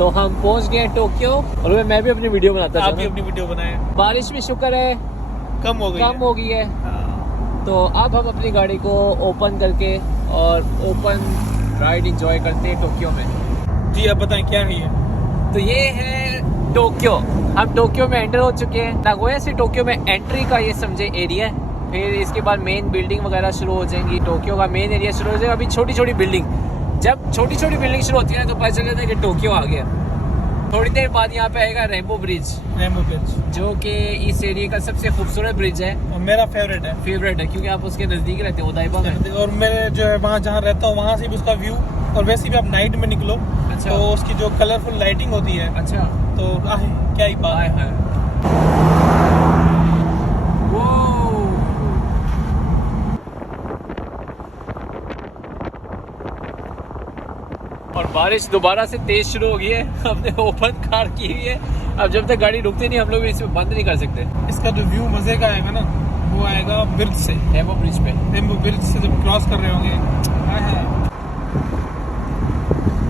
तो हम पहुंच गए टोक्यो और मैं भी अपनी वीडियो बनाता आप भी अपनी वीडियो बनाए। बारिश भी शुक्र है कम हो गई है। तो अब हम अपनी गाड़ी को ओपन करके और ओपन राइड एंजॉय करते हैं टोक्यो में। जी आप बताएं क्या है ये? तो ये है टोक्यो। हम टोक्यो में एंटर हो चुके हैं। नागोया से टोक्यो में एंट्री का ये समझे एरिया है। फिर इसके बाद मेन बिल्डिंग वगैरह शुरू हो जाएंगी। टोक्यो का मेन एरिया शुरू हो जाएगा। अभी छोटी छोटी बिल्डिंग, जब छोटी छोटी बिल्डिंग शुरू होती है तो पता चल जाता है कि टोक्यो आ गया। थोड़ी देर बाद यहाँ पे आएगा रेनबो ब्रिज, जो कि इस एरिया का सबसे खूबसूरत ब्रिज है और मेरा फेवरेट है क्योंकि आप उसके नजदीक रहते हो ओदाइबा में। और मेरे जो है वहाँ जहाँ रहता हूँ वहाँ से भी उसका व्यू, और वैसे भी आप नाइट में निकलो अच्छा। तो उसकी जो कलरफुल लाइटिंग होती है अच्छा तो क्या ही बात है। और बारिश दोबारा से तेज शुरू हो गई है। हमने ओपन कार की हुई है। अब जब तक गाड़ी रुकती नहीं हम लोग इसमें बंद नहीं कर सकते। इसका जो व्यू मजे का आएगा ना वो आएगा ब्रिज से, रेनबो ब्रिज पे। रेनबो ब्रिज से जब क्रॉस कर रहे होंगे।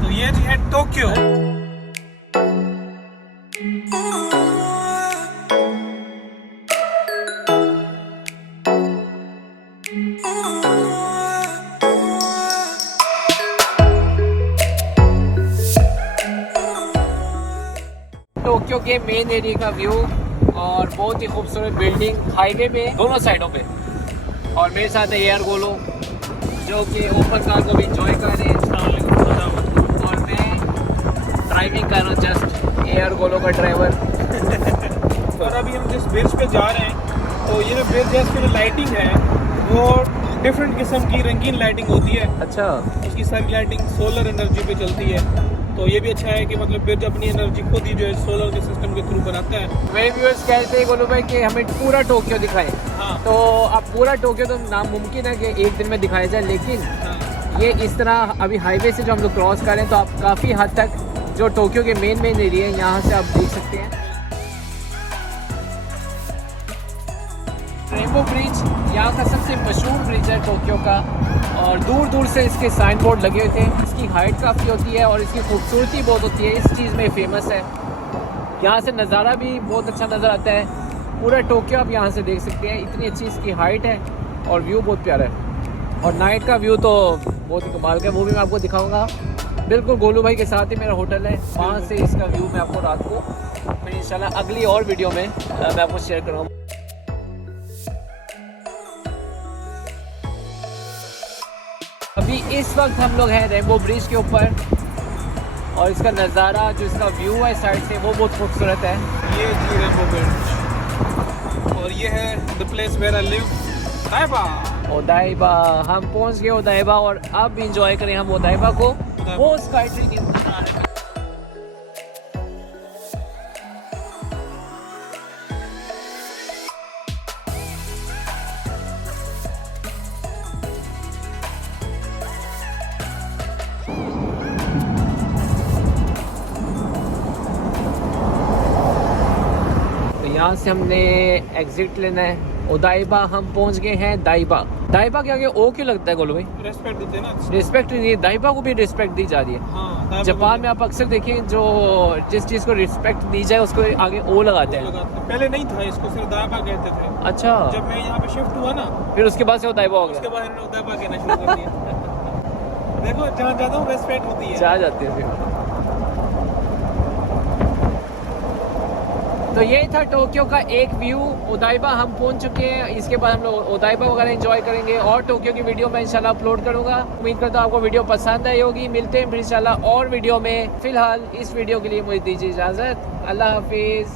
तो ये जी है टोक्यो। टोक्यो के मेन एरिया का व्यू और बहुत ही खूबसूरत बिल्डिंग हाईवे पे दोनों साइडों पे। और मेरे साथ है एयर गोलो जो कि ओपन कार को भी इंजॉय कर रहे हैं। और मैं ड्राइविंग कर रहा हूँ, जस्ट एयर गोलो का ड्राइवर। और अभी हम जिस ब्रिज पे जा रहे हैं तो ये जो ब्रिज है इसकी जो लाइटिंग है वो डिफरेंट किस्म की रंगीन लाइटिंग होती है। अच्छा। उसकी सारी लाइटिंग सोलर एनर्जी पे चलती है। तो ये भी अच्छा है कि मतलब ब्रिज अपनी एनर्जी खुद ही जो है सोलर के सिस्टम के थ्रू बनाता है। मेरे व्यूअर्स कहते हैं गोलू भाई कि हमें पूरा टोक्यो दिखाएं। हाँ। तो अब पूरा टोक्यो तो नामुमकिन है कि एक दिन में दिखाया जाए, लेकिन हाँ। ये इस तरह अभी हाईवे से जो हम लोग क्रॉस करें तो आप काफ़ी हद तक जो टोक्यो के मेन एरिया है यहाँ से आप देख सकते हैं। रेनबो ब्रिज यहाँ का सबसे मशहूर ब्रिज है टोक्यो का, और दूर दूर से इसके साइन बोर्ड लगे हुए थे। इसकी हाइट काफ़ी होती है और इसकी खूबसूरती बहुत होती है, इस चीज़ में फेमस है। यहाँ से नज़ारा भी बहुत अच्छा नज़र आता है। पूरा टोक्यो आप यहाँ से देख सकते हैं, इतनी अच्छी इसकी हाइट है और व्यू बहुत प्यारा है। और नाइट का व्यू तो बहुत ही कमाल का है, वो भी मैं आपको दिखाऊंगा। बिल्कुल गोलू भाई के साथ ही मेरा होटल है, वहाँ से इसका व्यू मैं आपको रात को फिर इंशाल्लाह अगली और वीडियो में मैं आपको शेयर करूँगा। अभी इस वक्त हम लोग हैं रेनबो ब्रिज के ऊपर और इसका नज़ारा जो इसका व्यू है साइड से वो बहुत खूबसूरत है। ये जी रेनबो ब्रिज और ये है the place where I live, Odaiba. हम पहुंच गए ओदाइबा और अब इंजॉय करें हम ओदाइबा को। वो स्काई ट्री की यहाँ से हमने एग्जिट लेना है। ओदाइबा हम पहुँच गए हैं दाइबा। दाइबा के आगे ओ क्यों लगता है गोलू भाई? रेस्पेक्ट देते हैं ना। रिस्पेक्ट नहीं, दाइबा को भी रिस्पेक्ट दी जा रही है। हाँ, जापान में आप अक्सर देखिए जो जिस चीज़ को रिस्पेक्ट दी जाए उसको आगे ओ लगाते हैं। पहले नहीं था, इसको सिर्फ दाइबा कहते थे। अच्छा। जब मैं यहाँ पे शिफ्ट हुआ ना फिर उसके बाद से ओदाइबा हो गया। उसके बाद इन्होंने दाइबा कहना शुरू कर दिया। देखो जहाँ जाता हूँ रेस्पेक्ट होती है। जा जाते हैं फिर। तो ये था टोक्यो का एक व्यू। ओदाइबा हम पहुंच चुके हैं, इसके बाद हम लोग ओदाइबा वगैरह एंजॉय करेंगे और टोक्यो की वीडियो मैं इंशाल्लाह अपलोड करूंगा। उम्मीद करता हूँ आपको वीडियो पसंद आई होगी। मिलते हैं फिर इंशाल्लाह और वीडियो में। फिलहाल इस वीडियो के लिए मुझे दीजिए इजाज़त। अल्लाह हाफिज़।